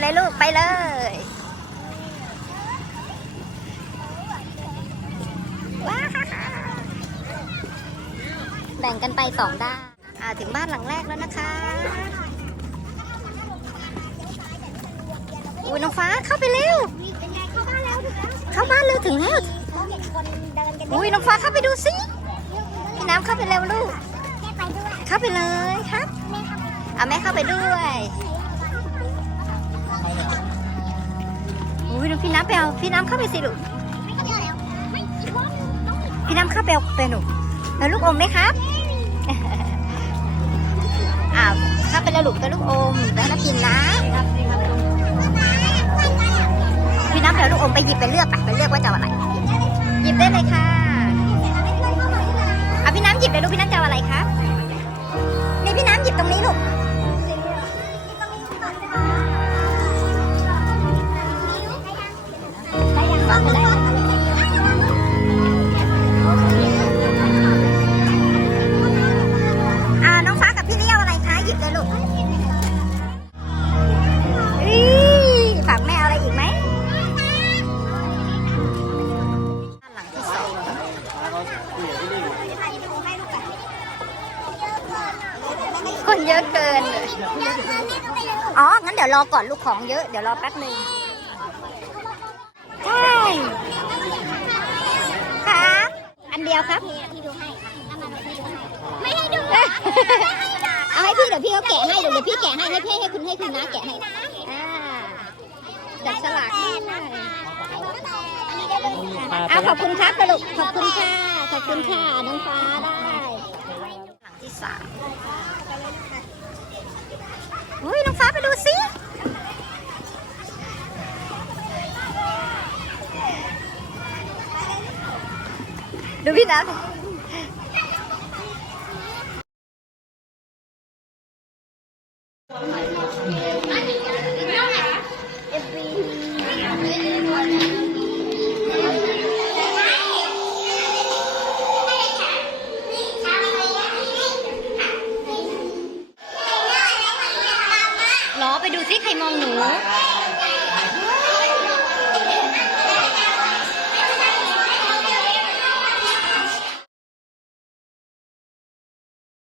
เลยลูกไปเลย ว้าแบ่งกันไปสองด้านอ่าถึงบ้านหลังแรกแล้วนะคะอุ้ยน้องฟ้าเข้าไปเร็วเข้าบ้านแล้วถึงแล้วเข้าบ้านเร็วถึงแล้วอุ้ยน้องฟ้าเข้าไปดูสิพี่น้ำเข้าไปเร็วลูก เข้าไปเลยครับเอาแม่เข้าไปด้วยำไปเอาพี่น้ำเข้าไปสิลูกไม่เจอแล้วไม่อีกรอบนึงต้องอีกพี่น้ำเข้าไปเอาไปหนูเอาลูกอมไหมครับอ้าวเข้าไปแล้วลูกไปลูกอมไปให้น้ำกินนะพี่น้ำไปเอาลูกอมไปหยิบไปเลือกไปไปเลือกว่าจะเอาอะไร หยิบได้เลยค่ะเอาพี่น้ำหยิบเลยลูกพี่น้ำจะเอาอะไรครับ อ่าน้องฟ้ากับพี่นี่เอะไรคะหยิบเลยลูกอีฝากแม่เอาอะไรอีกไหมหลังที่สองคนเยอะเกิน อ๋อ งั้นเดี๋ยวรอก่อนลูกของเยอะ เดี๋ยวรอแป๊บหนึ่ง ครับอันเดียวครับพี่ดูให้เอามาพี่ดูให้ไม่ให้ดูเอาให้พี่เดี๋ยวพี่เขาแกะให้เดี๋ยวเดี๋ยวพี่แกะให้ให้พี่ให้คุณให้คุณน้าแกะให้อ่าจับฉลากด้วยอันนี้ได้เลยอ่าขอบคุณครับสรุปขอบคุณค่ะขอบคุณค่ะน้องฟ้าได้หลังที่สามอุ้ยน้องฟ้าไปดูสิ ดูพี่นะล้อไปดูสิใครมองหนู